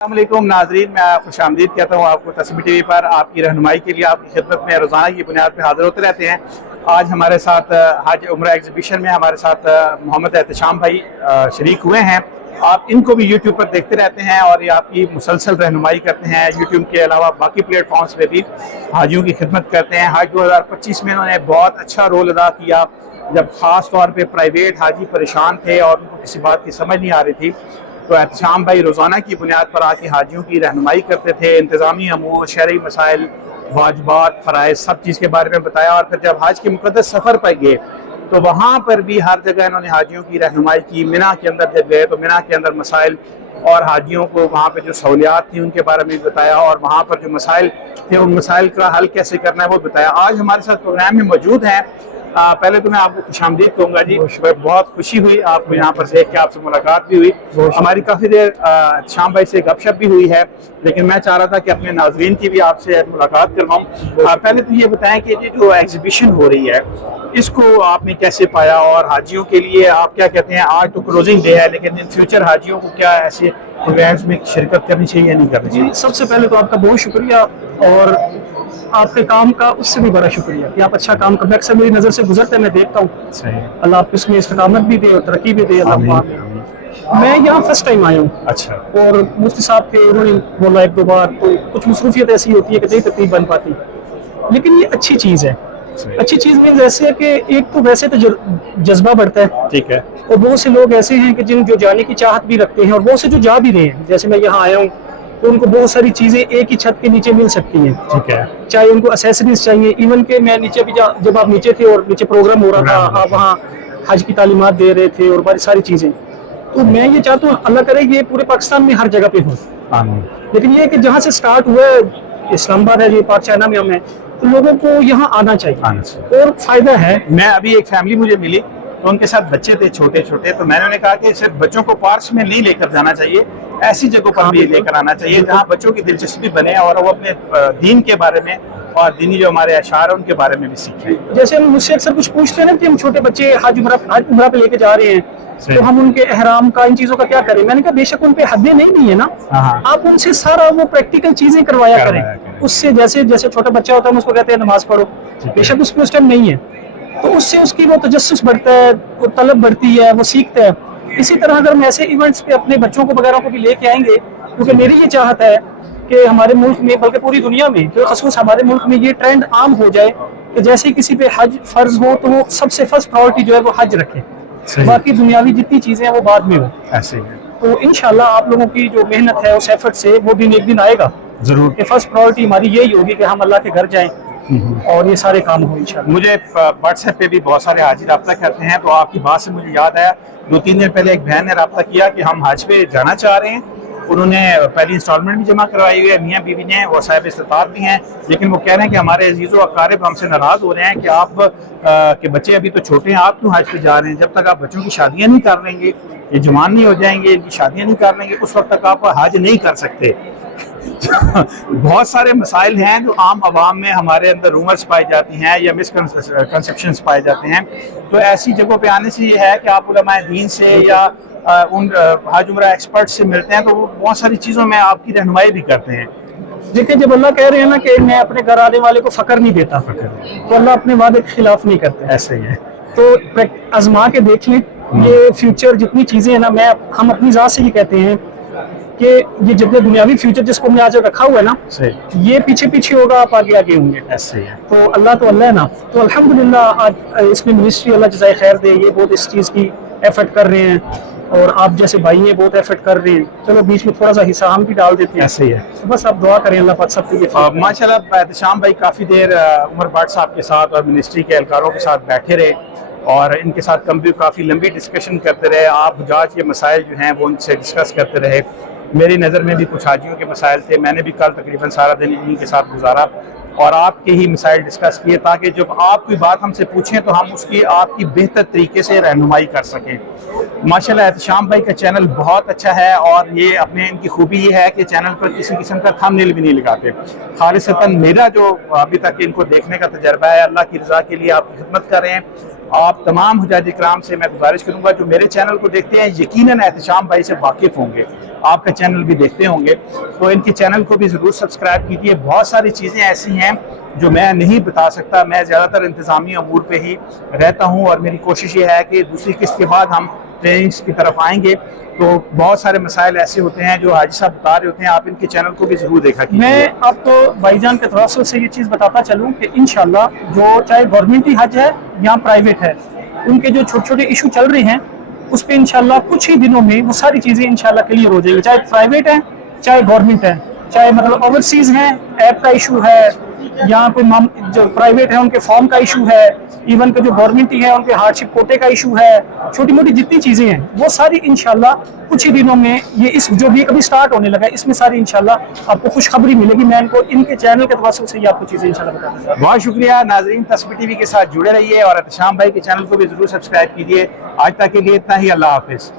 अस्सलामुअलैकुम नाजरीन, मैं खुश आमदीद कहता हूँ आपको तस्बीह टीवी पर। आपकी रहनुमाई के लिए आपकी खिदमत में रोज़ाना की बुनियाद पर हाजिर होते रहते हैं। आज हमारे साथ हज उम्रा एग्जीबिशन में हमारे साथ मोहम्मद एहतशाम भाई शरीक हुए हैं। आप इनको भी यूट्यूब पर देखते रहते हैं और ये आपकी मुसलसल रहनुमाई करते हैं। यूट्यूब के अलावा बाकी प्लेटफॉर्म्स पे भी हाजियों की खिदमत करते हैं। हज 2025 में इन्होंने बहुत अच्छा रोल अदा किया, जब ख़ास तौर पर प्राइवेट हाजी परेशान थे और उनको किसी बात की समझ नहीं आ रही थी, तो एहतशाम भाई रोज़ाना की बुनियाद पर आके हाजियों की रहनुमाई करते थे। इंतज़ामी अमूर, शरई मसाइल, वाजिबात, फ़राइज़, सब चीज़ के बारे में बताया। और फिर जब हज के मुक़द्दस सफ़र पर गए तो वहाँ पर भी हर जगह इन्होंने हाजियों की रहनुमाई की। मिना के अंदर जब गए तो मिना के अंदर मसाइल और हाजियों को वहाँ पर जो सहूलियात थी उनके बारे में बताया, और वहाँ पर जो मसाइल थे उन मसाइल का हल कैसे करना है वो बताया। आज हमारे साथ प्रोग्राम में मौजूद हैं। पहले तो मैं आपको खुशामदीद कहूँगा जी, बहुत खुशी हुई आपको यहाँ पर देख के, आपसे मुलाकात भी हुई। हमारी काफ़ी देर शाम भाई से गपशप भी हुई है, लेकिन मैं चाह रहा था कि अपने नाजरीन की भी आपसे मुलाकात करवाऊँ। पहले तो ये बताएं कि ये जो एग्जीबिशन हो रही है इसको आपने कैसे पाया, और हाजियों के लिए आप क्या कहते हैं? आज तो क्लोजिंग डे है, लेकिन इन फ्यूचर हाजियों को क्या ऐसे प्रोग्राम्स में शिरकत करनी चाहिए या नहीं करनी चाहिए? सबसे पहले तो आपका बहुत शुक्रिया, और आपके काम का उससे भी बड़ा शुक्रिया कि आप अच्छा काम कर। अक्सर मेरी नज़र से गुजरते हैं, मैं देखता हूँ। अल्लाह आपको इसमें इस्तकामत भी दे और तरक्की भी दे। अल्लाह। मैं यहाँ फर्स्ट टाइम आया हूँ। अच्छा। और मुफ्ती साहब थे, उन्होंने बोला एक दो बार, तो कुछ मसरूफियत ऐसी होती है कि नहीं तरतीब बन पाती, लेकिन ये अच्छी चीज़ है। अच्छी चीज़ मीन्स ऐसे है कि एक तो वैसे तो जज्बा बढ़ता है, ठीक है, और बहुत से लोग ऐसे हैं कि जो जाने की चाहत भी रखते हैं, और बहुत से जो जा भी रहे हैं। जैसे मैं यहाँ आया हूँ तो उनको बहुत सारी चीज़ें एक ही छत के नीचे मिल सकती हैं, ठीक है। चाहे उनको एसेसरीज चाहिए, इवन के मैं नीचे भी जब आप नीचे थे और नीचे प्रोग्राम हो रहा था, आप वहाँ हज की तालीमात दे रहे थे और बड़ी सारी चीज़ें। तो मैं ये चाहता हूँ अल्लाह करे ये पूरे पाकिस्तान में हर जगह पे हो, लेकिन ये कि जहाँ से स्टार्ट हुआ है, इस्लामाबाद है, ये पाक चाइना में हम है, तो लोगों को यहाँ आना चाहिए और फायदा है। मैं अभी एक फैमिली मुझे मिली तो उनके साथ बच्चे थे छोटे छोटे, तो मैंने उन्हें कहा कि सिर्फ बच्चों को पार्क्स में नहीं लेकर जाना चाहिए, ऐसी जगहों पर भी लेकर आना चाहिए जहाँ बच्चों की दिलचस्पी बने और वो अपने दीन के बारे में और दीनी जो हमारे अशार है उनके बारे में भी सीखें। जैसे हम मुझसे अक्सर कुछ पूछते हैं ना कि हम छोटे बच्चे हज उम्रा पे लेके जा रहे हैं, तो हम उनके एहराम का, इन चीजों का क्या करें? मैंने कहा बेशक उन पे हदें नहीं है ना, आप उनसे सारा वो प्रैक्टिकल चीजें करवाया करें। उससे जैसे जैसे छोटा बच्चा होता है हम उसको कहते हैं नमाज पढ़ो, बेशक उसमें उस टाइम नहीं है, तो उससे उसकी वो तजस्सुस बढ़ता है, वो तलब बढ़ती है, वो सीखता है। इसी तरह अगर हम ऐसे इवेंट्स पे अपने बच्चों को वगैरह को भी लेके आएंगे, क्योंकि मेरी ये चाहत है कि हमारे मुल्क में, बल्कि पूरी दुनिया में, जो खसूस हमारे मुल्क में ये ट्रेंड आम हो जाए कि जैसे किसी पे हज फर्ज हो तो वो सबसे फर्स्ट प्रायोरिटी जो है वो हज रखे, बाकी दुनियावी जितनी चीजें हैं वो बाद में हो। ऐसे ही तो इंशाल्लाह आप लोगों की जो मेहनत है उस एफर्ट से वो दिन एक दिन आएगा जरूर कि फर्स्ट प्रायोरिटी हमारी यही होगी कि हम अल्लाह के घर जाएं और ये सारे काम हो इंशाल्लाह। मुझे व्हाट्सएप पे भी बहुत सारे हाजी रब्ता करते हैं, तो आपकी बात से मुझे याद आया, 2-3 दिन पहले एक बहन ने रब्ता किया कि हम हज पे जाना चाह रहे हैं। उन्होंने पहली इंस्टॉलमेंट भी जमा करवाई हुई है, मियाँ बीवी ने, वो साहिब इस्तिताब भी हैं, लेकिन वो कह रहे हैं कि हमारे अजीज़ो अकारिब हमसे नाराज़ हो रहे हैं कि आप के बच्चे अभी तो छोटे हैं, आप क्यों हज पे जा रहे हैं? जब तक आप बच्चों की शादियाँ नहीं कर लेंगे, ये जवान नहीं हो जाएंगे, इनकी शादियाँ नहीं कर लेंगे, उस वक्त तक आप हज नहीं कर सकते। बहुत सारे मसाइल हैं जो आम आवाम में हमारे अंदर रूमर्स पाई जाती हैं या मिसकंसेप्शंस पाए जाते हैं। तो ऐसी जगहों पे आने से ये है कि आप उलमाए दीन से या उन हज उम्रा एक्सपर्ट से मिलते हैं, तो वो बहुत सारी चीज़ों में आपकी रहनुमाई भी करते हैं। देखिए, जब अल्लाह कह रहे हैं ना कि मैं अपने घर आने वाले को फकर नहीं देता, तो अल्लाह अपने वादे के खिलाफ नहीं करता। ऐसे ही है, तो आजमा के देख लें। ये फ्यूचर जितनी चीज़ें हैं ना, हम अपनी ज़ात से ही कहते हैं कि ये जितने दुनियावी फ्यूचर जिसको हमने आज रखा हुआ है ना, ये पीछे पीछे होगा, आप आगे आगे होंगे। ऐसे है। तो अल्लाह है ना, तो अल्हम्दुलिल्लाह आज इसमें मिनिस्ट्री अल्लाह जज़ाए खैर दे, ये बहुत इस चीज़ की एफर्ट कर रहे हैं, और आप जैसे भाई हैं बहुत एफर्ट कर रहे हैं। चलो बीच में थोड़ा सा हिस्सा हम भी डाल देते हैं। ऐसे ही है, तो बस आप दुआ करें अल्लाह पाक सबके लिए। माशाल्लाह एहतशाम भाई काफ़ी देर उमर भट्ट साहब के साथ और मिनिस्ट्री के एहलकारों के साथ बैठे रहे और इनके साथ काफ़ी लंबी डिस्कशन करते रहे। आप हुजाज के मसाइल जो हैं वो उनसे डिस्कस करते रहे। मेरी नज़र में भी कुछ हाजियों के मसाइल थे, मैंने भी कल तकरीबन सारा दिन इन्हीं के साथ गुजारा और आपके ही मसाइल डिस्कस किए, ताकि जब आप कोई बात हमसे पूछें तो हम उसकी आपकी बेहतर तरीके से रहनुमाई कर सकें। माशाल्लाह एहतशाम भाई का चैनल बहुत अच्छा है, और ये अपने इनकी खूबी ये है कि चैनल पर किसी किस्म का थंबनेल भी नहीं लगाते। खालिसतन मेरा जो अभी तक इनको देखने का तजर्बा है, अल्लाह की रज़ा के लिए आपकी खिदमत कर रहे हैं। आप तमाम हुजाज इकराम से मैं गुजारिश करूँगा जो मेरे चैनल को देखते हैं, यकीनन एहतशाम भाई से वाकिफ़ होंगे। آپ کا چینل بھی دیکھتے ہوں گے، تو ان کے چینل کو بھی ضرور سبسکرائب کیجیے. بہت ساری چیزیں ایسی ہیں جو میں نہیں بتا سکتا، میں زیادہ تر انتظامی امور پہ ہی رہتا ہوں، اور میری کوشش یہ ہے کہ دوسری قسط کے بعد ہم ٹریننگز کی طرف آئیں گے. تو بہت سارے مسائل ایسے ہوتے ہیں جو حاجی صاحب بتا رہے ہوتے ہیں، آپ ان کے چینل کو بھی ضرور دیکھا کیجیے. میں آپ کو بھائی جان کے تواصل سے یہ چیز بتاتا چلوں کہ انشاءاللہ جو چاہے گورنمنٹی حج ہے یا پرائیویٹ ہے، ان کے جو چھوٹے چھوٹے ایشو چل رہے ہیں اس پہ انشاءاللہ کچھ ہی دنوں میں وہ ساری چیزیں انشاءاللہ کلیئر ہو جائیں گی، چاہے پرائیویٹ ہے چاہے گورنمنٹ ہے، چاہے مطلب اوورسیز ہیں ایپ کا ایشو ہے، یا کوئی جو پرائیویٹ ہے ان کے فارم کا ایشو ہے، ایون کہ جو گورنمنٹی ہے ان کے ہارڈ شپ کوٹے کا ایشو ہے، چھوٹی موٹی جتنی چیزیں ہیں وہ ساری انشاءاللہ کچھ ہی دنوں میں یہ اس جو بھی ابھی سٹارٹ ہونے لگا ہے اس میں ساری انشاءاللہ آپ کو خوشخبری ملے گی. میں ان کو ان کے چینل کے تواصل سے یہ آپ کو چیزیں انشاءاللہ بتا دوں گا. بہت شکریہ ناظرین، تسبیح ٹی وی کے ساتھ جڑے رہیے اور احتشام بھائی کے چینل کو بھی ضرور سبسکرائب کیجیے. آج تک کے لیے اتنا ہی، اللہ حافظ.